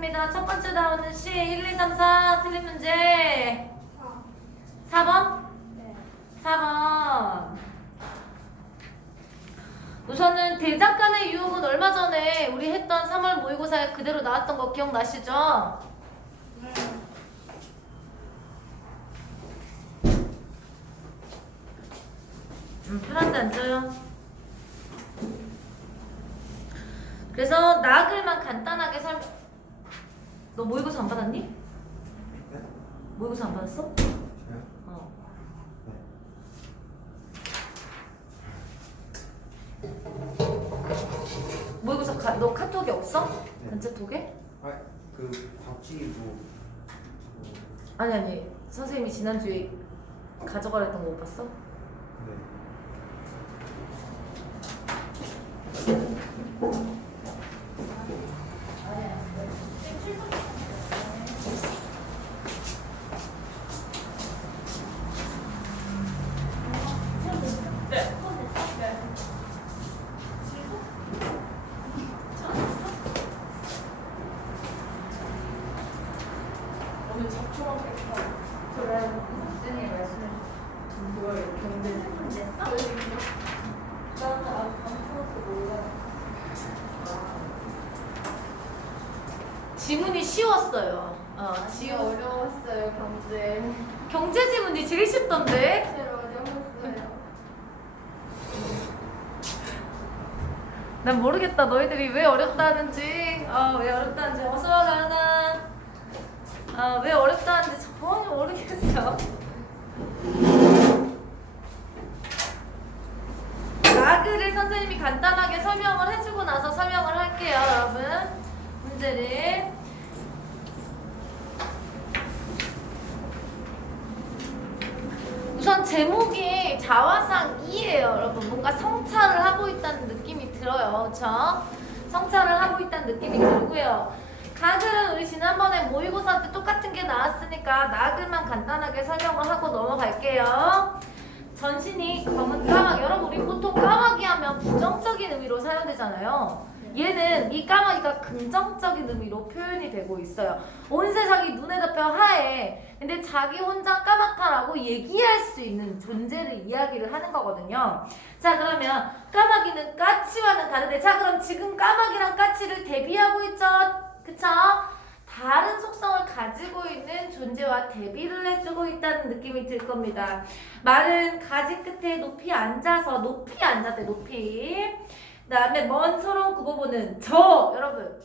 가겠습니다. 첫 번째 나오는 C 1, 2, 3, 4 틀린 문제 4번? 네. 4번. 우선은 대작간의 유혹은 얼마 전에 우리 했던 3월 모의고사에 그대로 나왔던 거 기억나시죠? 네. 편한데 앉아요. 그래서 나글만 간단하게 설명. 너 모의고사 안 받았니? 네? 모의고사 안 받았어? 저요? 어. 모의고사 너 카톡이 없어? 네. 단체 톡에? 아, 그 박쥐 뭐 아니 선생님이 지난주에 가져가랬던 거 못 봤어? 네. 오늘 잡초먹겠다. 그래. 선생님이 말씀해 주신 그걸 경제 냈어? 나는 아직 방송도 몰라. 지문이 쉬웠어요. 진짜 어려웠어요 경제. 경제 지문이 제일 쉽던데? 제일 어려웠어요. 난 모르겠다. 너희들이 왜 어렵다는지. 왜 어렵다는지. 어서 와 가은아. 왜 어렵다는지 전혀 모르겠어. 라그를 선생님이 간단하게 설명을 해주고 나서 설명을 할게요, 여러분. 문제를. 우선 제목이 자화상 2예요, 여러분. 뭔가 성찰을 하고 있다는 느낌이 들어요, 그쵸? 성찰을 하고 있다는 느낌이 들고요. 가글은 우리 지난번에 모의고사 때 똑같은 게 나왔으니까 나글만 간단하게 설명을 하고 넘어갈게요. 전신이 검은 까마귀. 여러분, 우리 보통 까마귀 하면 부정적인 의미로 사용되잖아요. 얘는 이 까마귀가 긍정적인 의미로 표현이 되고 있어요. 온 세상이 눈에 덮여 하얘. 근데 자기 혼자 까맣다라고 얘기할 수 있는 존재를 이야기를 하는 거거든요. 자, 그러면 까마귀는 까치와는 다른데, 자, 그럼 지금 까마귀랑 까치를 대비하고 있죠? 그쵸? 다른 속성을 가지고 있는 존재와 대비를 해주고 있다는 느낌이 들 겁니다. 말은 가지 끝에 높이 앉아서, 높이 앉았대, 높이. 그 다음에 먼 서러운 굽어보는 저. 여러분,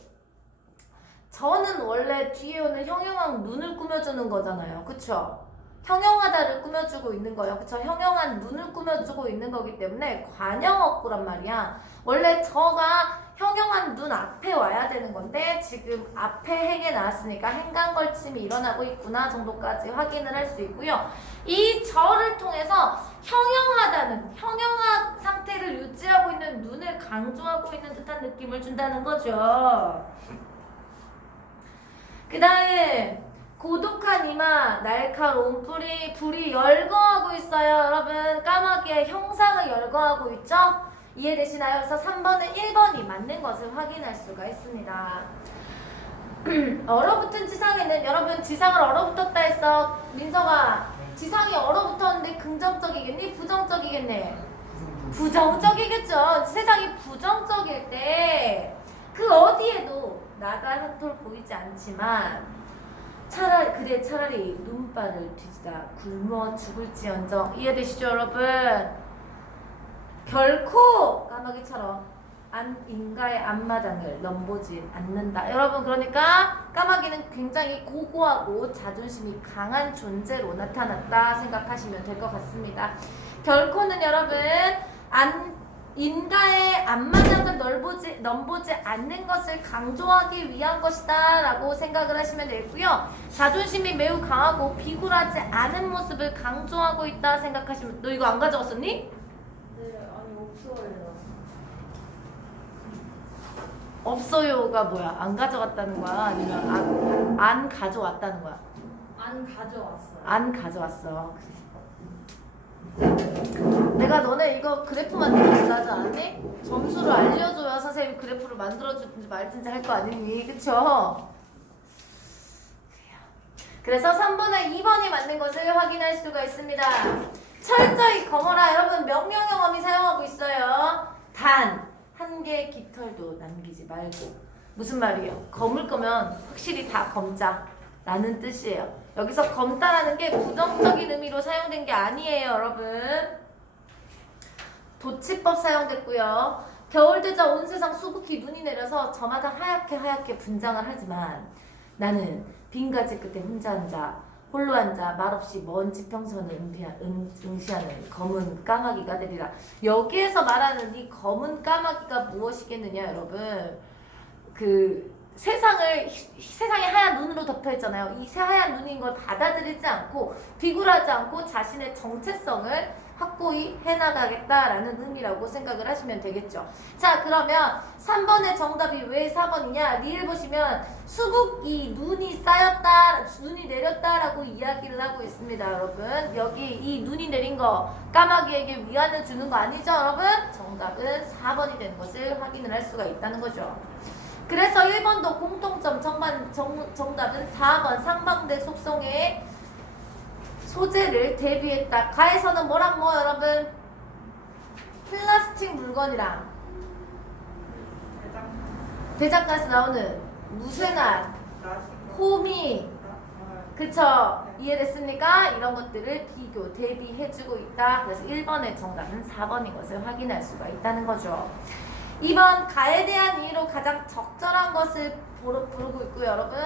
저는 원래 뒤에 오는 형용한 눈을 꾸며주는 거잖아요. 그쵸? 형용하다를 꾸며주고 있는 거예요. 그쵸? 형용한 눈을 꾸며주고 있는 거기 때문에 관형어구란 말이야. 원래 저가 형용한 눈 앞에 와야 되는 건데 지금 앞에 행에 나왔으니까 행간걸침이 일어나고 있구나 정도까지 확인을 할 수 있고요. 이 저를 통해서 형용하다는, 형용한 상태를 유지하고 있는 눈을 강조하고 있는 듯한 느낌을 준다는 거죠. 그 다음 고독한 이마, 날카로운 뿌리, 불이 열거하고 있어요. 여러분, 까마귀의 형상을 열거하고 있죠? 이해되시나요? 그래서 3번은 1번이 맞는 것을 확인할 수가 있습니다. 얼어붙은 지상에는, 여러분 지상을 얼어붙었다 했어. 민서가 지상이 얼어붙었는데 긍정적이겠니? 부정적이겠니? 부정적이겠죠. 세상이 부정적일 때 그 어디에도 나가 한 톨 보이지 않지만 차라리 눈발을 뒤지다 굶어 죽을지언정. 이해되시죠, 여러분? 결코 까마귀처럼 인가의 앞마당을 넘보진 않는다. 여러분, 그러니까 까마귀는 굉장히 고고하고 자존심이 강한 존재로 나타났다 생각하시면 될 것 같습니다. 결코는 여러분 인가의 앞마당을 넘보지 않는 것을 강조하기 위한 것이다 라고 생각을 하시면 되고요. 자존심이 매우 강하고 비굴하지 않은 모습을 강조하고 있다 생각하시면. 너 이거 안 가져갔었니? 네, 아니 없어요. 없어요가 뭐야? 안 가져갔다는 거야? 아니면 안 가져왔다는 거야? 안 가져왔어요. 안 가져왔어. 내가 너네 이거 그래프 만들어주자 하지 않았니? 점수를 알려줘야 선생님이 그래프를 만들어주든지 말든지 할 거 아니니? 그쵸? 그래서 3번에 2번이 맞는 것을 확인할 수가 있습니다. 철저히 검어라. 여러분 명령형 어미 사용하고 있어요. 단 한 개의 깃털도 남기지 말고. 무슨 말이에요? 검을 거면 확실히 다 검자 라는 뜻이에요. 여기서 검다라는 게 부정적인 의미로 사용된 게 아니에요, 여러분. 도치법 사용됐고요. 겨울 되자 온 세상 수북히 눈이 내려서 저마다 하얗게 분장을 하지만 나는 빈 가지 끝에 혼자 앉아 홀로 앉아 말없이 먼 지평선을 응시하는 검은 까마귀가 되리라. 여기에서 말하는 이 검은 까마귀가 무엇이겠느냐, 여러분. 그 세상에 하얀 눈으로 덮여 있잖아요. 이 하얀 눈인 걸 받아들이지 않고 비굴하지 않고 자신의 정체성을 확고히 해나가겠다라는 의미라고 생각을 하시면 되겠죠. 자, 그러면 3번의 정답이 왜 4번이냐? 리을 보시면 수북이 눈이 쌓였다, 눈이 내렸다라고 이야기를 하고 있습니다, 여러분. 여기 이 눈이 내린 거 까마귀에게 위안을 주는 거 아니죠, 여러분? 정답은 4번이 되는 것을 확인을 할 수가 있다는 거죠. 그래서 1번도 공통점 정답은 4번 상반대 속성의 소재를 대비했다. 가에서는 뭐랑 뭐 여러분? 플라스틱 물건이랑 대장간에서 나오는 무쇠나 호미, 그쵸? 이해됐습니까? 이런 것들을 비교, 대비해주고 있다. 그래서 1번의 정답은 4번인 것을 확인할 수가 있다는 거죠. 2번 가에 대한 이해로 가장 적절한 것을 부르고 있고요, 여러분.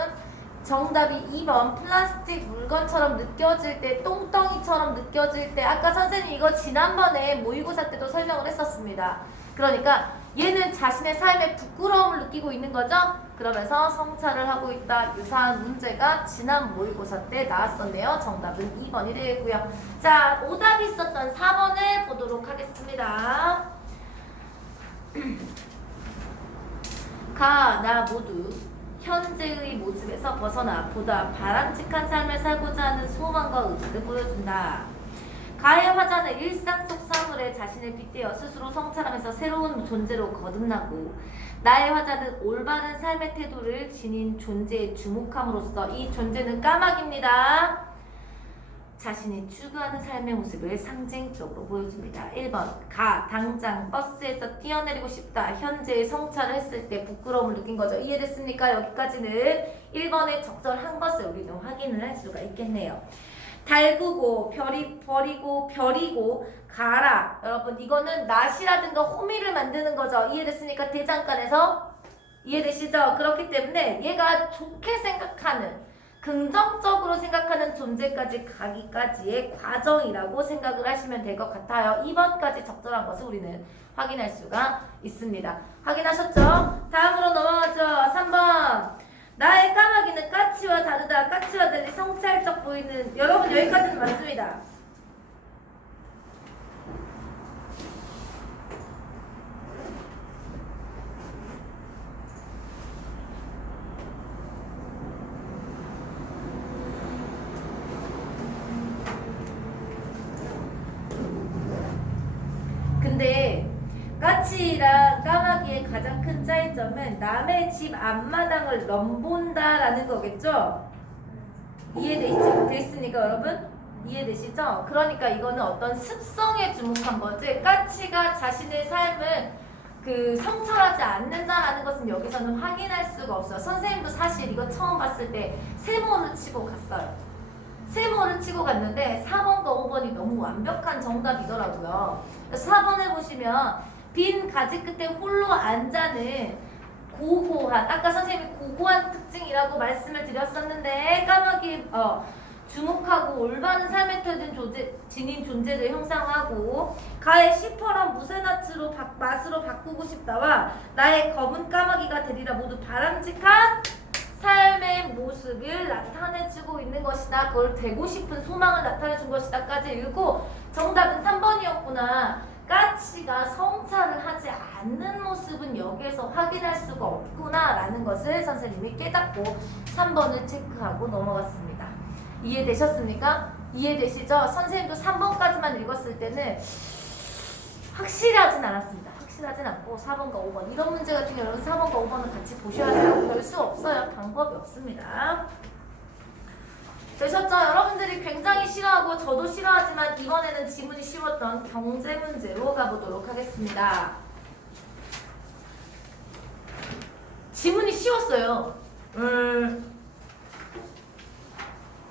정답이 2번 플라스틱 물건처럼 느껴질 때, 똥덩이처럼 느껴질 때. 아까 선생님 이거 지난번에 모의고사 때도 설명을 했었습니다. 그러니까 얘는 자신의 삶에 부끄러움을 느끼고 있는 거죠. 그러면서 성찰을 하고 있다. 유사한 문제가 지난 모의고사 때 나왔었네요. 정답은 2번이 되겠고요. 자, 오답이 있었던 4번을 보도록 하겠습니다. 가, 나 모두 현재의 모습에서 벗어나 보다 바람직한 삶을 살고자 하는 소망과 의지를 보여준다. 가의 화자는 일상 속 사물에 자신을 빗대어 스스로 성찰하면서 새로운 존재로 거듭나고, 나의 화자는 올바른 삶의 태도를 지닌 존재에 주목함으로써 이 존재는 까마귀입니다. 자신이 추구하는 삶의 모습을 상징적으로 보여줍니다. 1번 가, 당장 버스에서 뛰어내리고 싶다. 현재의 성찰을 했을 때 부끄러움을 느낀 거죠. 이해됐습니까? 여기까지는 1번의 적절한 것을 우리는 확인을 할 수가 있겠네요. 달구고 버리고 벼리고 가라. 여러분 이거는 낫이라든가 호미를 만드는 거죠. 이해됐습니까? 대장간에서 이해되시죠? 그렇기 때문에 얘가 좋게 생각하는, 긍정적으로 생각하는 존재까지 가기까지의 과정이라고 생각을 하시면 될 것 같아요. 2번까지 적절한 것을 우리는 확인할 수가 있습니다. 확인하셨죠? 다음으로 넘어가죠. 3번 나의 까마귀는 까치와 다르다. 까치와 달리 성찰적 보이는. 여러분 여기까지는 맞습니다. 근데 까치랑 까마귀의 가장 큰 차이점은 남의 집 앞마당을 넘본다라는 거겠죠? 이해됐습니까, 여러분? 이해되시죠? 그러니까 이거는 어떤 습성에 주목한 거지, 까치가 자신의 삶을 성찰하지 않는다라는 것은 여기서는 확인할 수가 없어요. 선생님도 사실 이거 처음 봤을 때 세모를 치고 갔어요. 세모를 치고 갔는데 4번과 5번이 너무 완벽한 정답이더라고요. 4번에 보시면 빈 가지 끝에 홀로 앉아는 고고한, 아까 선생님이 고고한 특징이라고 말씀을 드렸었는데, 까마귀 주목하고 올바른 삶의 태도는 지닌 존재를 형상하고, 가의 시퍼런 무쇠낫으로 맛으로 바꾸고 싶다와 나의 검은 까마귀가 되리라 모두 바람직한 삶의 모습을 나타내주고 있는 것이다. 그걸 되고 싶은 소망을 나타내준 것이다까지 읽고 정답은 3번이었구나. 까치가 성찰을 하지 않는 모습은 여기에서 확인할 수가 없구나 라는 것을 선생님이 깨닫고 3번을 체크하고 넘어갔습니다. 이해되셨습니까? 이해되시죠? 선생님도 3번까지만 읽었을 때는 확실하진 않았습니다. 확실하진 않고 4번과 5번 이런 문제 같은 경우는 4번과 5번은 같이 보셔야 돼요. 별 수 없어요. 방법이 없습니다. 되셨죠? 여러분들이 굉장히 싫어하고 저도 싫어하지만 이번에는 지문이 쉬웠던 경제 문제로 가보도록 하겠습니다. 지문이 쉬웠어요.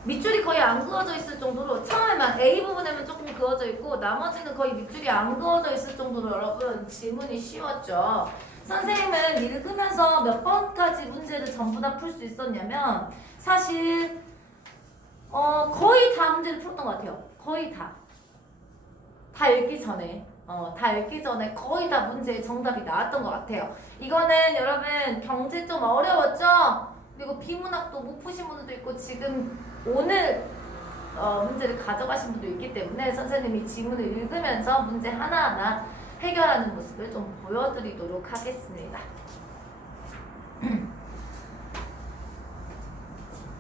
밑줄이 거의 안 그어져 있을 정도로 처음에만 A 부분에만 조금 그어져 있고 나머지는 거의 밑줄이 안 그어져 있을 정도로 여러분 지문이 쉬웠죠. 선생님은 읽으면서 몇 번까지 문제를 전부 다 풀 수 있었냐면 사실 거의 다 문제를 풀었던 것 같아요. 거의 다. 다 읽기 전에. 다 읽기 전에 거의 다 문제의 정답이 나왔던 것 같아요. 이거는 여러분 경제 좀 어려웠죠? 그리고 비문학도 못 푸신 분들도 있고 지금 오늘 문제를 가져가신 분도 있기 때문에 선생님이 지문을 읽으면서 문제 하나하나 해결하는 모습을 좀 보여드리도록 하겠습니다.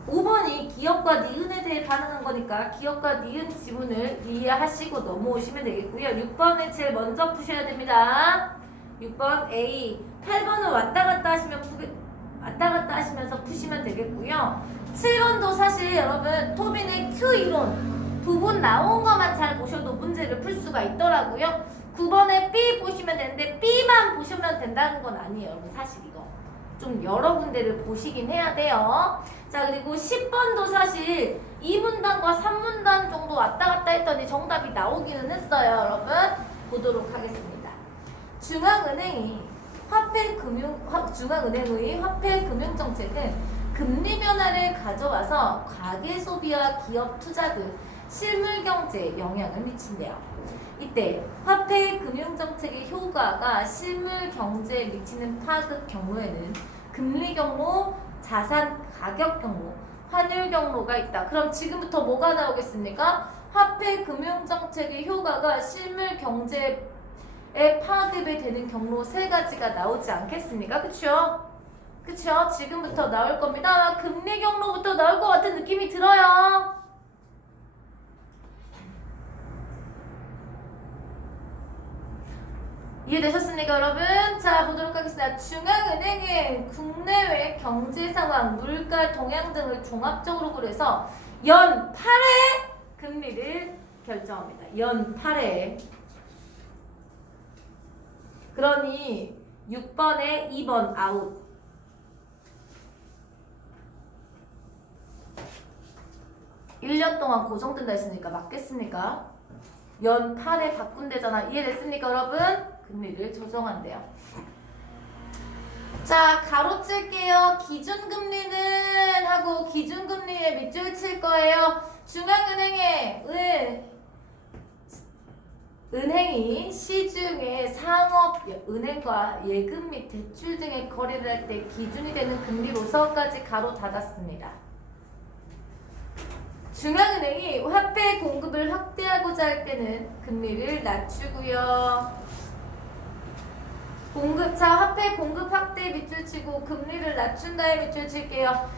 5번이 기업과 니은에 대해 반응한 거니까 기업과 니은 지문을 이해하시고 넘어오시면 되겠고요. 6번을 제일 먼저 푸셔야 됩니다. 6번 A. 8번은 왔다 갔다 하시면서 푸시면 되겠고요. 7번도 사실 여러분 토빈의 Q 이론 부분 나온 것만 잘 보셔도 문제를 풀 수가 있더라고요. 9번에 B 보시면 되는데 B만 보시면 된다는 건 아니에요. 여러분 사실 이거 좀 여러 군데를 보시긴 해야 돼요. 자, 그리고 10번도 사실 2문단과 3문단 정도 왔다 갔다 했더니 정답이 나오기는 했어요. 여러분 보도록 하겠습니다. 중앙은행의 화폐 금융 정책은 금리 변화를 가져와서 가계 소비와 기업 투자 등 실물 경제에 영향을 미친대요. 이때 화폐 금융 정책의 효과가 실물 경제에 미치는 파급 경로에는 금리 경로, 자산 가격 경로, 환율 경로가 있다. 그럼 지금부터 뭐가 나오겠습니까? 화폐 금융 정책의 효과가 실물 경제에 파급이 되는 경로 세 가지가 나오지 않겠습니까? 그쵸? 그쵸? 지금부터 나올 겁니다. 금리 경로부터 나올 것 같은 느낌이 들어요. 이해되셨습니까, 여러분? 자, 보도록 하겠습니다. 중앙은행은 국내외 경제 상황, 물가 동향 등을 종합적으로 고려해서 연 8회 금리를 결정합니다. 연 8회. 그러니 6번에 2번 아웃. (1년) 동안 고정된다 했으니까 맞겠습니까? 연 8에 바꾼대잖아. 이해됐습니까, 여러분? 금리를 조정한대요. 자, 가로칠게요. 기준금리는 하고 기준금리에 밑줄 칠 거예요. 중앙은행의 은행이 시중에 상업 은행과 예금 및 대출 등의 거래를 할 때 기준이 되는 금리로서까지 가로 닫았습니다. 중앙은행이 화폐 공급을 확대하고자 할 때는 금리를 낮추고요. 화폐 공급 확대에 밑줄 치고 금리를 낮춘다에 밑줄 칠게요.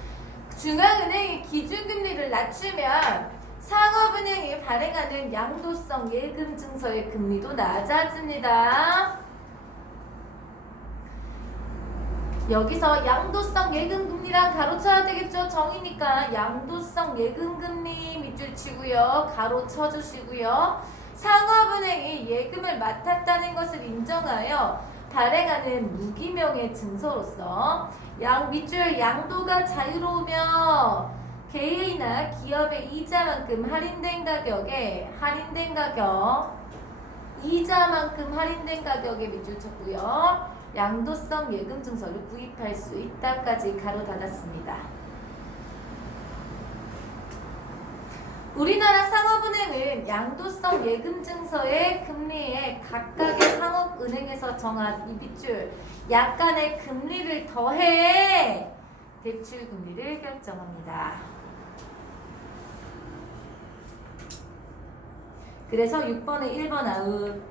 중앙은행이 기준금리를 낮추면 상업은행이 발행하는 양도성 예금 증서의 금리도 낮아집니다. 여기서 양도성 예금금리랑 가로쳐야 되겠죠? 정이니까 양도성 예금금리 밑줄 치고요. 가로 쳐주시고요. 상업은행이 예금을 맡았다는 것을 인정하여 발행하는 무기명의 증서로서 밑줄 양도가 자유로우며 개인이나 기업의 이자만큼 이자만큼 할인된 가격에 밑줄 쳤고요. 양도성 예금 증서를 구입할 수 있다까지 가로 닫았습니다. 우리나라 상업은행은 양도성 예금 증서의 금리에 각각의 상업은행에서 정한 이 밑줄 약간의 금리를 더해 대출 금리를 결정합니다. 그래서 6번에 1번 아웃.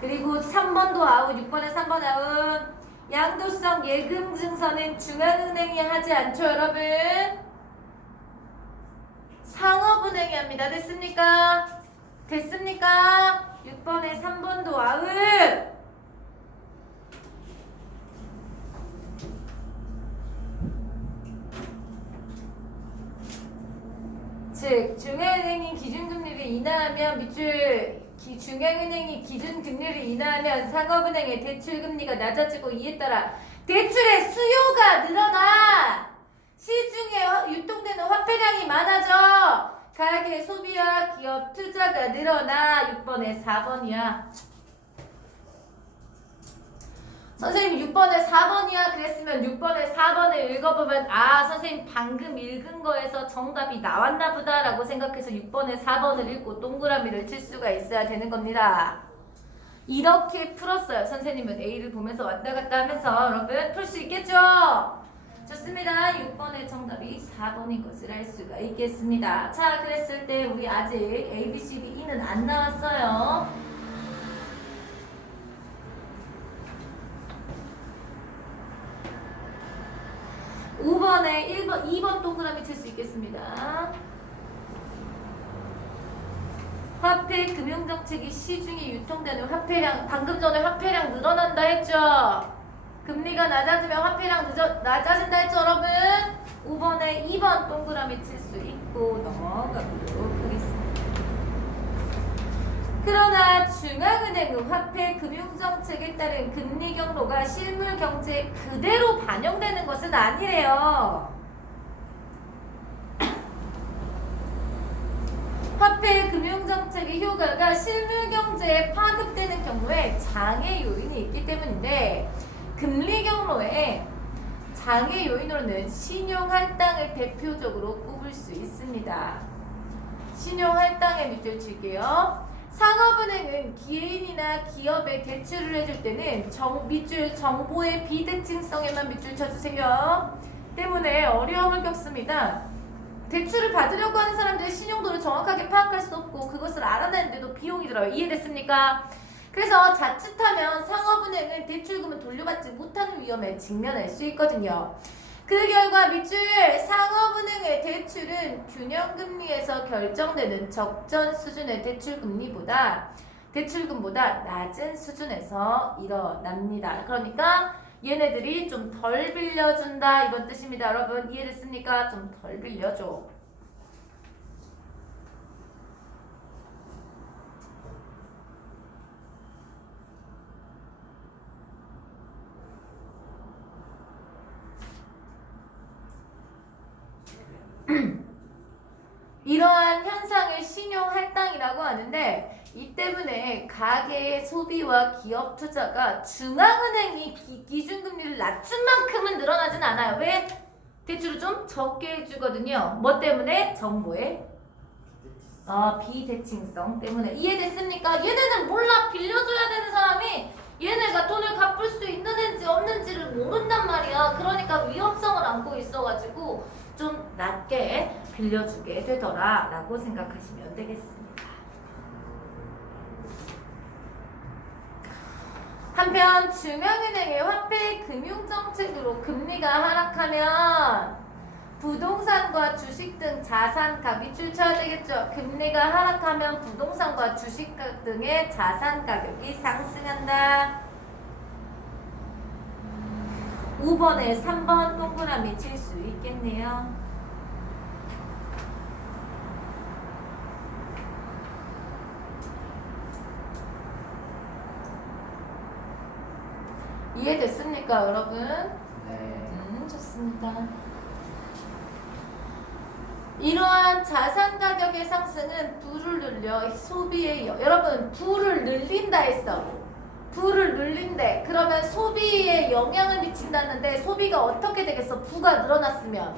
그리고 3번도 아웃, 6번에 3번 아웃. 양도성 예금 증서는 중앙은행이 하지 않죠, 여러분? 상업은행이 합니다. 됐습니까? 6번에 3번도 아웃. 즉 중앙은행이 기준금리를 인하하면 중앙은행이 기준금리를 인하하면 상업은행의 대출금리가 낮아지고 이에 따라 대출의 수요가 늘어나 시중에 유통되는 화폐량이 많아져 가계 소비와 기업 투자가 늘어나 6번에 4번이야. 선생님 6번에 4번이야 그랬으면 6번에 4번을 읽어보면 아 선생님 방금 읽은 거에서 정답이 나왔나 보다 라고 생각해서 6번에 4번을 읽고 동그라미를 칠 수가 있어야 되는 겁니다. 이렇게 풀었어요. 선생님은 A를 보면서 왔다 갔다 하면서 여러분 풀 수 있겠죠? 좋습니다. 6번의 정답이 4번인 것을 알 수가 있겠습니다. 자 그랬을 때 우리 아직 A, B, C, D, E는 안 나왔어요. 5번에 1번, 2번 동그라미 칠 수 있겠습니다. 화폐 금융정책이 시중에 유통되는 화폐량, 방금 전에 화폐량 늘어난다 했죠? 금리가 낮아지면 화폐량 낮아진다 했죠, 여러분? 5번에 2번 동그라미 칠 수 있고 넘어가도록 하겠습니다. 그러나 중앙은행은 화폐 금융정책에 따른 금리 경로가 실물 경제에 그대로 반영되는 것은 아니래요. 화폐 금융정책의 효과가 실물 경제에 파급되는 경우에 장애 요인이 있기 때문인데 금리 경로에 장애 요인으로는 신용할당을 대표적으로 꼽을 수 있습니다. 신용할당의 밑줄 칠게요. 상업은행은 개인이나 기업에 대출을 해줄 때는 밑줄 정보의 비대칭성에만 밑줄 쳐주세요. 때문에 어려움을 겪습니다. 대출을 받으려고 하는 사람들의 신용도를 정확하게 파악할 수 없고 그것을 알아내는데도 비용이 들어요. 이해됐습니까? 그래서 자칫하면 상업은행은 대출금을 돌려받지 못하는 위험에 직면할 수 있거든요. 그 결과 밑줄 상업은행의 대출은 균형금리에서 결정되는 적정 수준의 대출금보다 낮은 수준에서 일어납니다. 그러니까 얘네들이 좀 덜 빌려준다 이런 뜻입니다. 여러분 이해됐습니까? 좀 덜 빌려줘. 이러한 현상을 신용할당이라고 하는데 이 때문에 가계의 소비와 기업 투자가 중앙은행이 기준금리를 낮춘 만큼은 늘어나진 않아요. 왜? 대출을 좀 적게 해주거든요. 뭐 때문에? 정보의 비대칭성 때문에. 이해됐습니까? 얘네는 몰라. 빌려줘야 되는 사람이 얘네가 돈을 갚을 수 있는지 없는지를 모른단 말이야. 그러니까 위험성을 안고 있어가지고 좀 낮게 빌려주게 되더라 라고 생각하시면 되겠습니다. 한편 중앙은행의 화폐 금융정책으로 금리가 하락하면 부동산과 주식 등 자산 밑줄 쳐야 되겠죠. 금리가 하락하면 부동산과 주식 등의 자산 가격이 상승한다. 5번에 3번 동그라미 칠 수 있겠네요. 이해됐습니까, 여러분? 네. 좋습니다. 이러한 자산 가격의 상승은 부를 늘려 소비의 여러분 부를 늘린다 했어. 부를 늘린대. 그러면 소비에 영향을 미친다는데 소비가 어떻게 되겠어? 부가 늘어났으면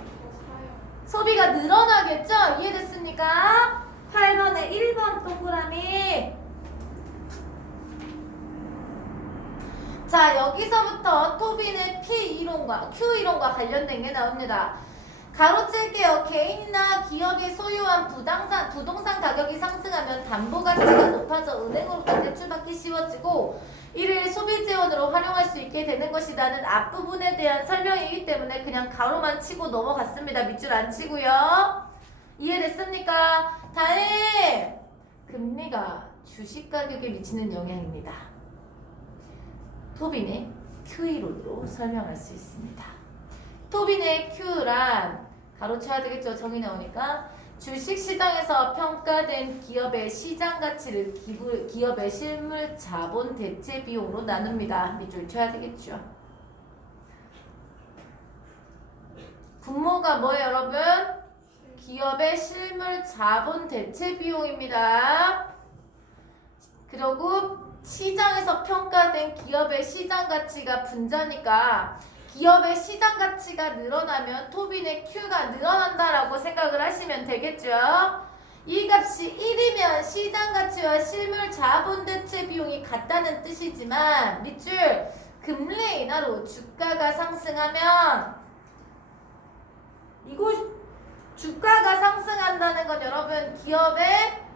소비가 늘어나겠죠? 이해됐습니까? 8번에 1번 동그라미. 자 여기서부터 토빈의 P 이론과 Q 이론과 관련된 게 나옵니다. 가로칠게요. 개인이나 기업이 소유한 부동산 가격이 상승하면 담보 가치가 높아져 은행으로부터 대출받기 쉬워지고 이를 소비 재원으로 활용할 수 있게 되는 것이라는 앞부분에 대한 설명이기 때문에 그냥 가로만 치고 넘어갔습니다. 밑줄 안 치고요. 이해됐습니까? 다음 금리가 주식 가격에 미치는 영향입니다. 토빈의 Q 이론으로 설명할 수 있습니다. 토빈의 Q란 가로 쳐야 되겠죠. 정의 나오니까 주식시장에서 평가된 기업의 시장 가치를 기업의 실물 자본 대체 비용으로 나눕니다. 밑줄 쳐야 되겠죠. 분모가 뭐예요, 여러분? 기업의 실물 자본 대체 비용입니다. 그리고 시장에서 평가된 기업의 시장 가치가 분자니까 기업의 시장 가치가 늘어나면 토빈의 Q가 늘어난다라고 생각을 하시면 되겠죠. 이 값이 1이면 시장 가치와 실물 자본 대체 비용이 같다는 뜻이지만 밑줄 금리 인하로 주가가 상승하면 이거 주가가 상승한다는 건 여러분 기업의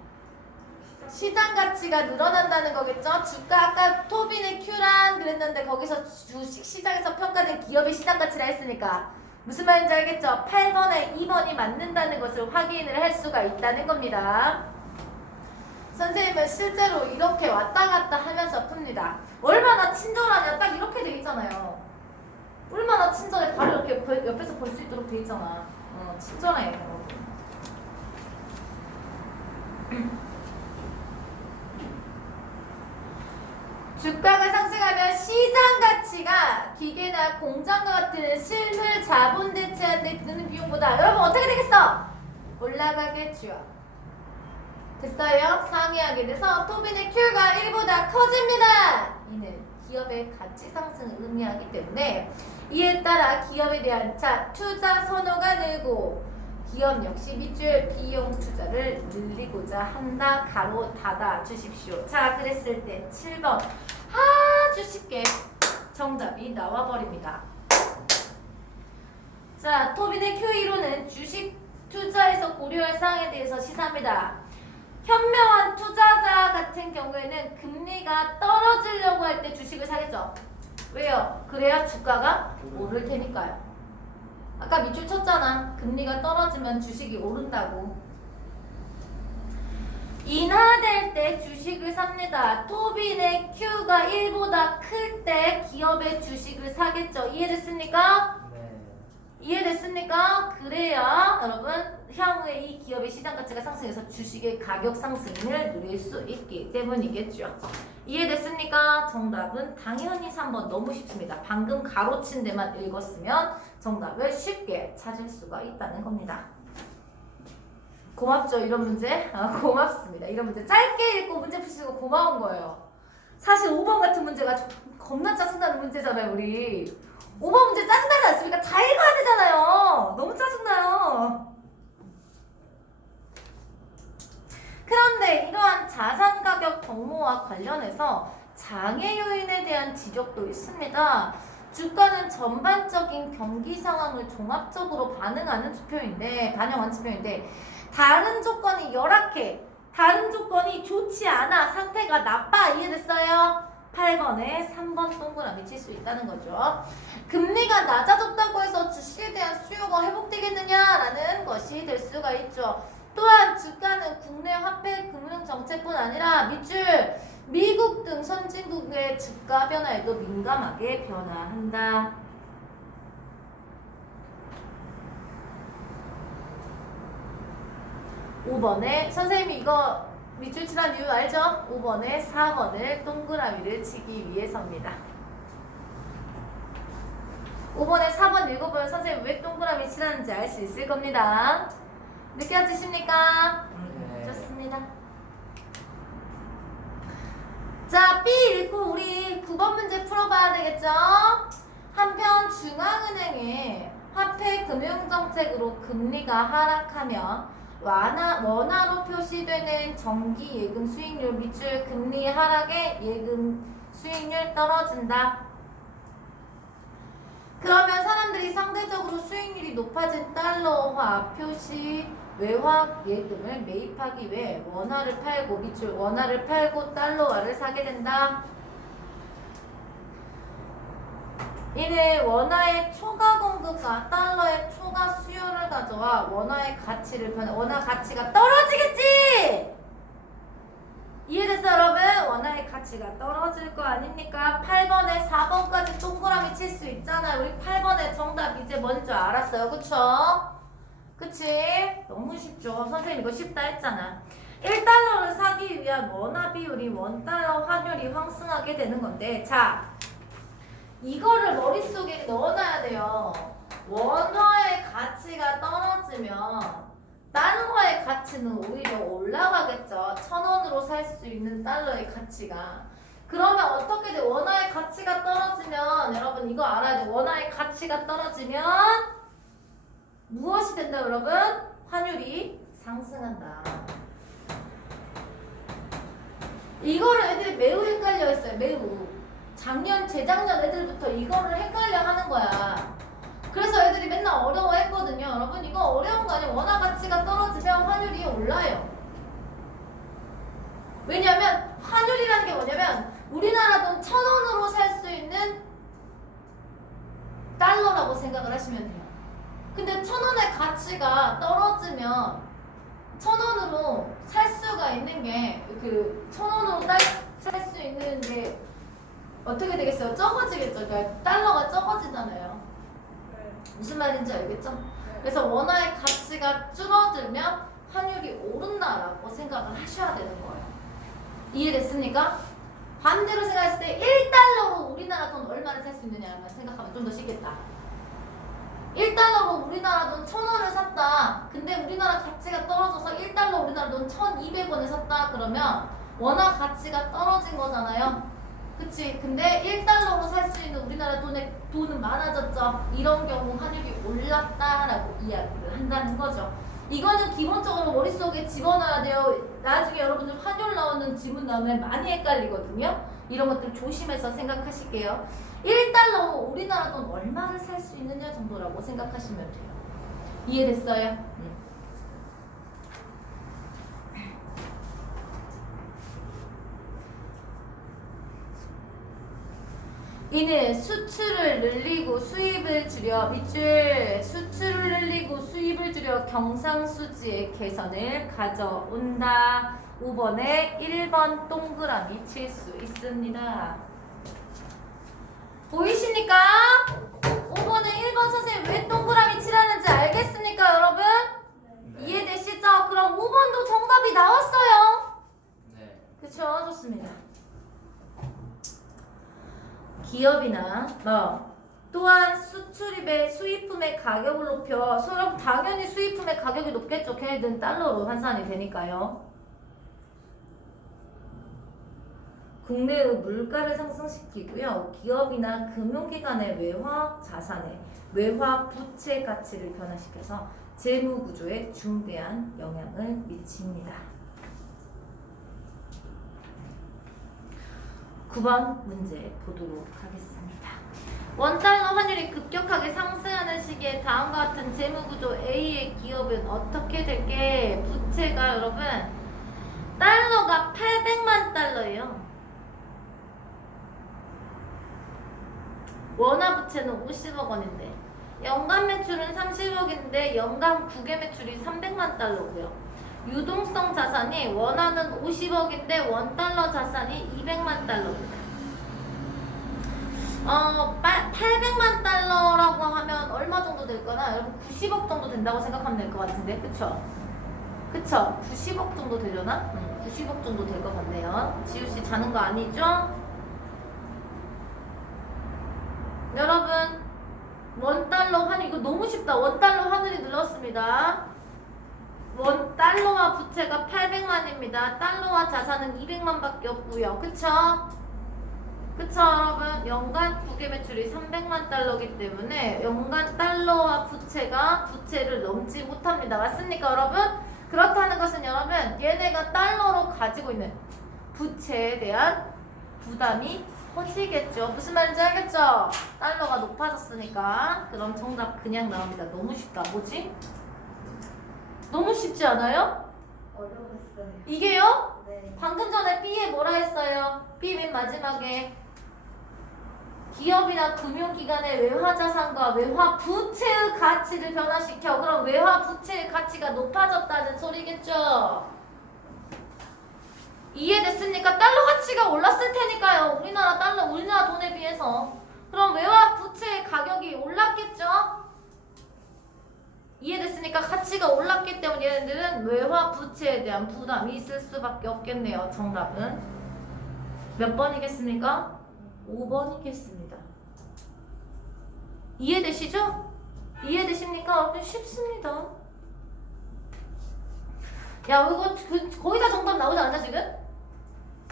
시장 가치가 늘어난다는 거겠죠. 주가 아까 토빈의 Q란 그랬는데 거기서 주식 시장에서 평가된 기업의 시장 가치라 했으니까 무슨 말인지 알겠죠? 8번에 2번이 맞는다는 것을 확인을 할 수가 있다는 겁니다. 선생님은 실제로 이렇게 왔다 갔다 하면서 풉니다. 얼마나 친절하냐 딱 이렇게 돼 있잖아요. 얼마나 친절해. 바로 이렇게 옆에서 볼 수 있도록 돼 있잖아. 친절해. 주가가 상승하면 시장 가치가 기계나 공장과 같은 실물 자본 대체한데 드는 비용보다 여러분 어떻게 되겠어? 올라가겠죠. 됐어요? 상이하게 돼서 토빈의 Q가 1보다 커집니다. 이는 기업의 가치 상승을 의미하기 때문에 이에 따라 기업에 대한 투자 선호가 늘고 기업 역시 밑줄 비용 투자를 늘리고자 한다. 가로 닫아 주십시오. 자, 그랬을 때 7번 아주 쉽게 정답이 나와버립니다. 자, 토빈의 Q1호는 주식 투자에서 고려할 사항에 대해서 시사합니다. 현명한 투자자 같은 경우에는 금리가 떨어지려고 할 때 주식을 사겠죠. 왜요? 그래야 주가가 오를 테니까요. 아까 밑줄 쳤잖아. 금리가 떨어지면 주식이 오른다고. 인하될 때 주식을 삽니다. 토빈의 Q가 1보다 클 때 기업의 주식을 사겠죠. 이해됐습니까? 네. 이해됐습니까? 그래야 여러분 향후에 이 기업의 시장 가치가 상승해서 주식의 가격 상승을 누릴 수 있기 때문이겠죠. 이해됐습니까? 정답은 당연히 3번. 너무 쉽습니다. 방금 가로친 데만 읽었으면 정답을 쉽게 찾을 수가 있다는 겁니다. 고맙죠 이런 문제? 고맙습니다. 이런 문제 짧게 읽고 문제 푸시고 고마운 거예요. 사실 5번 같은 문제가 겁나 짜증나는 문제잖아요. 우리 5번 문제 짜증나지 않습니까? 다 읽어야 되잖아요. 너무 짜증나요. 그런데 이러한 자산 가격 덕모와 관련해서 장애 요인에 대한 지적도 있습니다. 주가는 전반적인 경기 상황을 종합적으로 반영하는 지표인데 다른 조건이 열악해, 다른 조건이 좋지 않아, 상태가 나빠. 이해됐어요? 8번에 3번 동그라미 칠 수 있다는 거죠. 금리가 낮아졌다고 해서 주식에 대한 수요가 회복되겠느냐라는 것이 될 수가 있죠. 또한 주가는 국내 화폐 금융 정책뿐 아니라 밑줄 미국 등 선진국의 주가 변화에도 민감하게 변화한다. 5번에 선생님이 이거 밑줄 칠한 이유 알죠? 5번에 4번을 동그라미를 치기 위해서입니다. 5번에 4번 읽어보면 선생님 왜 동그라미 칠하는지 알 수 있을 겁니다. 느껴지십니까? 네. 좋습니다. 자, B 읽고 우리 9번 문제 풀어봐야 되겠죠? 한편 중앙은행의 화폐 금융정책으로 금리가 하락하면 원화로 표시되는 정기 예금 수익률 밑줄 금리 하락에 예금 수익률 떨어진다. 그러면 사람들이 상대적으로 수익률이 높아진 달러화 표시 외화 예금을 매입하기 위해 원화를 팔고 밑줄 원화를 팔고 달러화를 사게 된다. 이는 원화의 초과 공급과 달러의 초과 수요를 가져와 원화의 가치를 원화 가치가 떨어지겠지. 이해됐어 여러분? 원화의 가치가 떨어질 거 아닙니까? 8번에 4번까지 동그라미 칠 수 있잖아요. 우리 8번의 정답 이제 뭔지 알았어요. 그쵸? 그치? 너무 쉽죠. 선생님 이거 쉽다 했잖아. 1달러를 사기 위한 원화 비율이 원달러 환율이 황승하게 되는 건데, 자, 이거를 머릿속에 넣어놔야 돼요. 원화의 가치가 떨어지면 달러의 가치는 오히려 올라가겠죠. 1,000원으로 살 수 있는 달러의 가치가. 그러면 어떻게 돼? 원화의 가치가 떨어지면 여러분 이거 알아야 돼. 원화의 가치가 떨어지면 무엇이 된다 여러분? 환율이 상승한다. 이거를 애들이 매우 헷갈려 했어요. 매우. 작년, 재작년 애들부터 이거를 헷갈려 하는 거야. 그래서 애들이 맨날 어려워했거든요. 여러분 이거 어려운 거 아니에요. 원화 가치가 떨어지면 환율이 올라요. 왜냐면 환율이라는 게 뭐냐면 우리나라 돈 1,000원으로 살 수 있는 달러라고 생각을 하시면 돼요. 근데 1,000원의 가치가 떨어지면 1,000원으로 살 수가 있는 게 그 1,000원으로 살 수 있는 게 어떻게 되겠어요? 적어지겠죠. 그러니까 달러가 적어지잖아요. 무슨 말인지 알겠죠? 그래서 원화의 가치가 줄어들면 환율이 오른다라고 생각을 하셔야 되는 거예요. 이해됐습니까? 반대로 생각했을 때 1달러로 우리나라 돈 얼마를 살 수 있느냐만 생각하면 좀 더 쉽겠다. 1달러로 우리나라 돈 1,000원을 샀다. 근데 우리나라 가치가 떨어져서 1달러 우리나라 돈 1,200원에 샀다. 그러면 원화 가치가 떨어진 거잖아요. 그치? 근데 1달러로 살 수 있는 우리나라 돈은 많아졌죠. 이런 경우 환율이 올랐다라고 이야기를 한다는 거죠. 이거는 기본적으로 머릿속에 집어넣어야 돼요. 나중에 여러분들 환율 나오는 지문 나오면 많이 헷갈리거든요. 이런 것들 조심해서 생각하실게요. 1달러로 우리나라 돈 얼마를 살 수 있느냐 정도라고 생각하시면 돼요. 이해됐어요? 이는 수출을 늘리고 수입을 줄여 밑줄 수출을 늘리고 수입을 줄여 경상수지의 개선을 가져온다. 5번에 1번 동그라미 칠 수 있습니다. 보이십니까? 5번에 1번 선생님 왜 동그라미 칠하는지 알겠습니까 여러분? 네. 이해되시죠? 그럼 5번도 정답이 나왔어요. 네. 그쵸? 좋습니다. 기업이나 또한 수출입의 수입품의 가격을 높여 여러분 당연히 수입품의 가격이 높겠죠. 걔네들은 달러로 환산이 되니까요. 국내의 물가를 상승시키고요. 기업이나 금융기관의 외화 자산의 외화 부채 가치를 변화시켜서 재무 구조에 중대한 영향을 미칩니다. 9번 문제 보도록 하겠습니다. 원달러 환율이 급격하게 상승하는 시기에 다음과 같은 재무구조 A의 기업은 어떻게 될게? 부채가 여러분 달러가 800만 달러예요. 원화 부채는 50억 원인데 연간 매출은 30억인데 연간 국외 매출이 300만 달러고요. 유동성 자산이 원화는 50억인데 원달러 자산이 200만 달러입니다. 800만 달러라고 하면 얼마 정도 될까나? 여러분 90억 정도 된다고 생각하면 될 것 같은데 그쵸? 그쵸? 90억 정도 되려나? 90억 정도 될 것 같네요. 지우씨 자는 거 아니죠? 여러분 원달러 환율 이거 너무 쉽다. 원달러 환율이 늘었습니다. 원달러와 부채가 800만입니다. 달러와 자산은 200만밖에 없고요. 그쵸? 그쵸 여러분? 연간 국외 매출이 300만 달러이기 때문에 연간 달러와 부채가 부채를 넘지 못합니다. 맞습니까 여러분? 그렇다는 것은 여러분 얘네가 달러로 가지고 있는 부채에 대한 부담이 커지겠죠. 무슨 말인지 알겠죠? 달러가 높아졌으니까. 그럼 정답 그냥 나옵니다. 너무 쉽다. 뭐지? 너무 쉽지 않아요? 어려웠어요. 이게요? 네. 방금 전에 B에 뭐라 했어요? B 맨 마지막에 기업이나 금융기관의 외화자산과 외화부채의 가치를 변화시켜. 그럼 외화부채의 가치가 높아졌다는 소리겠죠? 이해됐습니까? 달러 가치가 올랐을 테니까요. 우리나라 돈에 비해서. 그럼 외화부채의 가격이 올랐겠죠? 이해됐습니까? 가치가 올랐기 때문에 얘네들은 외화 부채에 대한 부담이 있을 수밖에 없겠네요. 정답은 몇 번이겠습니까? 5번이겠습니다. 이해되시죠? 이해되십니까? 쉽습니다. 야, 이거 거의 다 정답 나오지 않나 지금?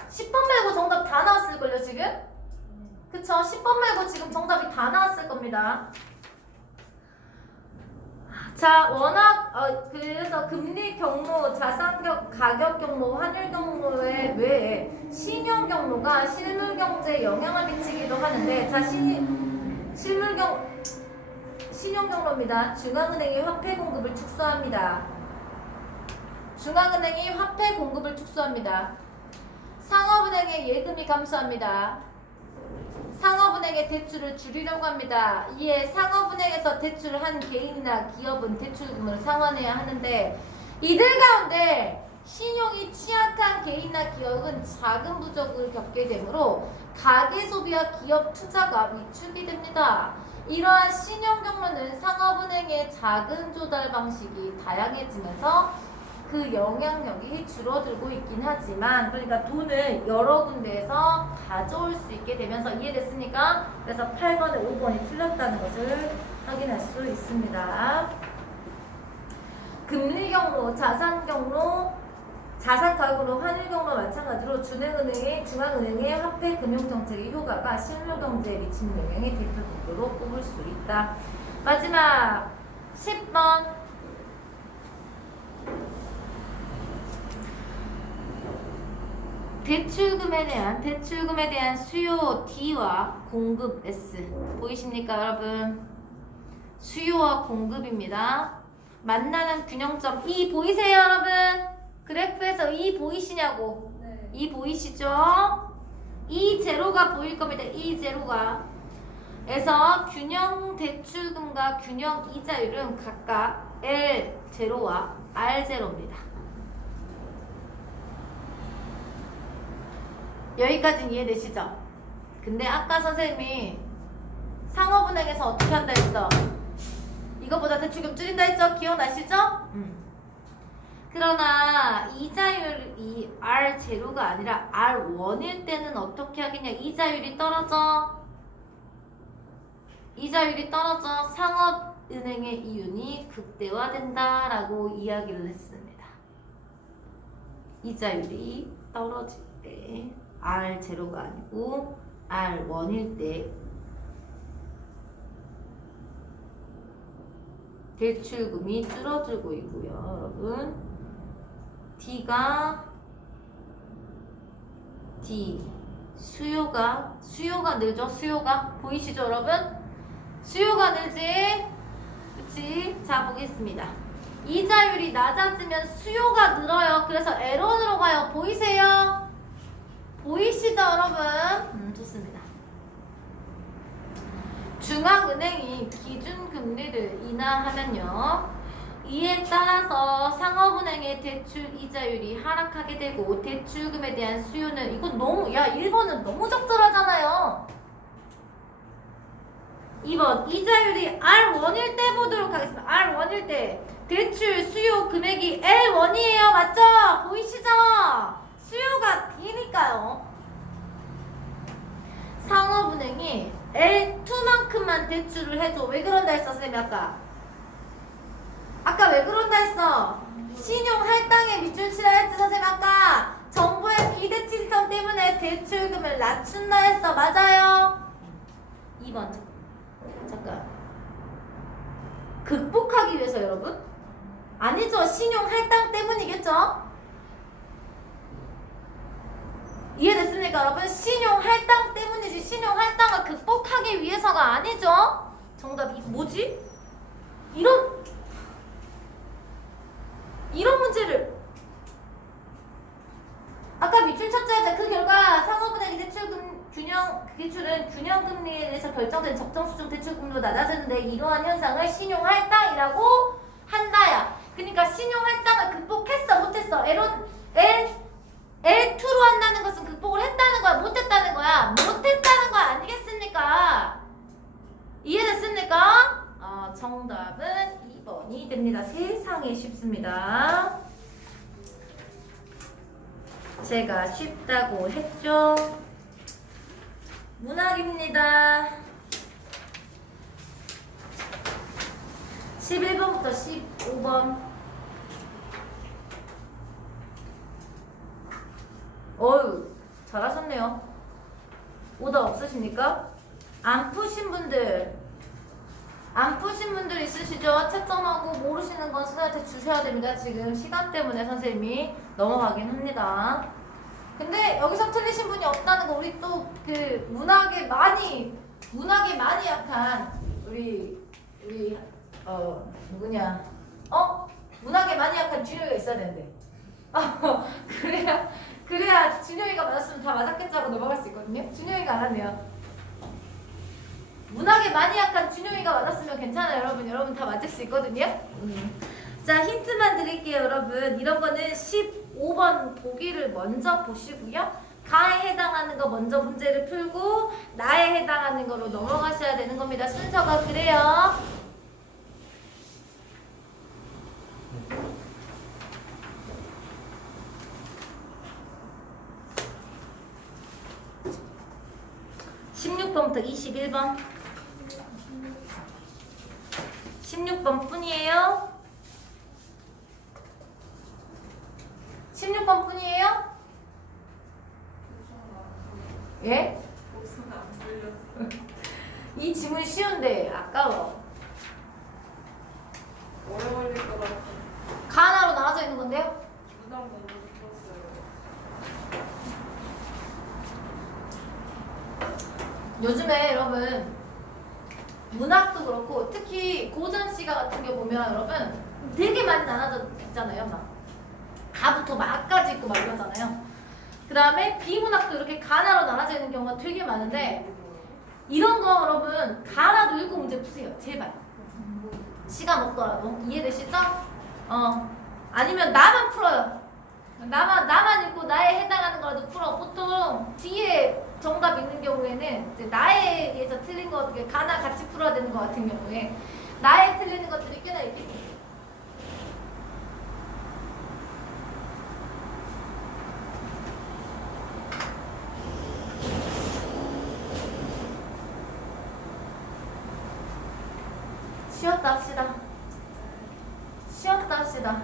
10번 말고 정답 다 나왔을걸요 지금? 그쵸? 10번 말고 지금 정답이 다 나왔을 겁니다. 자, 워낙 그래서 금리 경로, 자산 가격 경로, 환율 경로의 외에 신용 경로가 실물 경제에 영향을 미치기도 하는데, 자, 신용 경로입니다. 중앙은행이 화폐 공급을 축소합니다. 중앙은행이 화폐 공급을 축소합니다. 상업은행의 예금이 감소합니다. 상업은행의 대출을 줄이려고 합니다. 이에 상업은행에서 대출을 한 개인이나 기업은 대출금을 상환해야 하는데, 이들 가운데 신용이 취약한 개인이나 기업은 자금 부족을 겪게 되므로 가계 소비와 기업 투자가 위축이 됩니다. 이러한 신용 경로는 상업은행의 자금 조달 방식이 다양해지면서 그 영향력이 줄어들고 있긴 하지만, 그러니까 돈을 여러 군데에서 가져올 수 있게 되면서, 이해됐습니까? 그래서 8번에 5번이 틀렸다는 것을 확인할 수 있습니다. 금리 경로, 자산 경로, 자산 가격으로 환율 경로 마찬가지로 중앙은행의 화폐 금융 정책의 효과가 실물 경제에 미치는 영향의 대표 정도로 꼽을 수 있다. 마지막 10번. 대출금에 대한 수요 D와 공급 S 보이십니까 여러분? 수요와 공급입니다. 만나는 균형점 E 보이세요 여러분? 그래프에서 E 보이시냐고? 네. E 보이시죠? E 제로가 보일 겁니다. E 제로가. 에서 균형 대출금과 균형 이자율은 각각 L 제로와 R 제로입니다. 여기까지는 이해되시죠? 근데 아까 선생님이 상업은행에서 어떻게 한다 했어? 이거보다 대출금 줄인다 했죠? 기억나시죠? 그러나 이자율이 R0가 아니라 R1일 때는 어떻게 하겠냐? 이자율이 떨어져 상업은행의 이윤이 극대화된다라고 이야기를 했습니다. 이자율이 떨어질 때 R0가 아니고 R1일 때 대출금이 줄어들고 있고요. 여러분 D가 수요가 늘죠. 수요가 보이시죠 여러분? 수요가 늘지. 그치? 자 보겠습니다. 이자율이 낮아지면 수요가 늘어요. 그래서 L1으로 가요. 보이세요? 보이시죠 여러분? 좋습니다. 중앙은행이 기준금리를 인하하면요, 이에 따라서 상업은행의 대출 이자율이 하락하게 되고 대출금에 대한 수요는, 이건 너무, 야 1번은 너무 적절하잖아요. 2번 이자율이 R1일 때 보도록 하겠습니다. R1일 때 대출 수요 금액이 L1이에요. 맞죠? 보이시죠? 수요가 D니까요. 상업은행이 L2만큼만 대출을 해줘. 왜 그런다 했어 선생님이 아까 왜 그런다 했어? 신용 할당에 밑줄 치라 했지 선생님 아까. 정부의 비대칭성 때문에 대출금을 낮춘다 했어. 맞아요? 2번 잠깐 극복하기 위해서 여러분? 아니죠. 신용 할당 때문이겠죠? 이해됐습니까 여러분? 신용 할당 때문이지 신용 할당을 극복하기 위해서가 아니죠? 정답이 뭐지? 이런 문제를 아까 밑줄 쳤죠? 그 결과 상업은행의 대출은 균형금리에 의해서 결정된 적정 수준 대출금리보다 낮아지는데 이러한 현상을 신용 할당이라고 한다야. 그러니까 신용 할당을 극복했어 못했어? L2로 한다는 것은 극복을 했다는 거야 못했다는 거야? 못했다는 거 아니겠습니까? 이해됐습니까? 정답은 2번이 됩니다. 제가 쉽다고 했죠. 문학입니다. 11번부터 15번. 어휴, 잘하셨네요. 오더 없으십니까? 안 푸신 분들 있으시죠? 채점하고 모르시는 건 선생님한테 주셔야 됩니다. 지금 시간 때문에 선생님이 넘어가긴 합니다. 근데 여기서 틀리신 분이 없다는 거, 우리 또 그 문학에 많이 약한 우리 누구냐? 문학에 많이 약한 준영이가 있어야 되는데. 그래야 준영이가 맞았으면 다 맞았겠지 하고 넘어갈 수 있거든요. 준영이가 안 왔네요. 문학에 많이 약한 준영이가 맞았으면 괜찮아요, 여러분. 여러분 다 맞을 수 있거든요. 자, 힌트만 드릴게요, 여러분. 이런 거는 15번 보기를 먼저 보시고요. 가에 해당하는 거 먼저 문제를 풀고 나에 해당하는 거로 넘어가셔야 되는 겁니다. 순서가 그래요. (16번부터 21번) 16번 뿐이에요? 16번 뿐이에요? 예? 이 지문 쉬운데 아까워. 오래 걸릴 것 같아. 가나로 나눠져 있는 건데요? 부담 너무 들었어요. 요즘에 여러분 문학도 그렇고 특히 고전 시가 같은 게 보면 여러분 되게 많이 나눠져 있잖아요. 막 가부터 막까지 있고 막 이러잖아요. 그 다음에 비문학도 이렇게 가나로 나눠져 있는 경우가 되게 많은데, 이런 거 여러분 가나도 읽고 문제 푸세요. 제발. 시간 없더라도. 이해되시죠? 아니면 나만 풀어요. 나만 읽고 나에 해당하는 거라도 풀어. 보통 뒤에 정답 있는 경우에는 이제 나에 의해서 틀린 거 어떻게 가나 같이 풀어야 되는 거 같은 경우에 나에 틀리는 것들이 꽤나 있겠죠. 쉬었다 합시다. 쉬었다 합시다.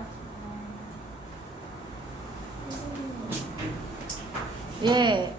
예.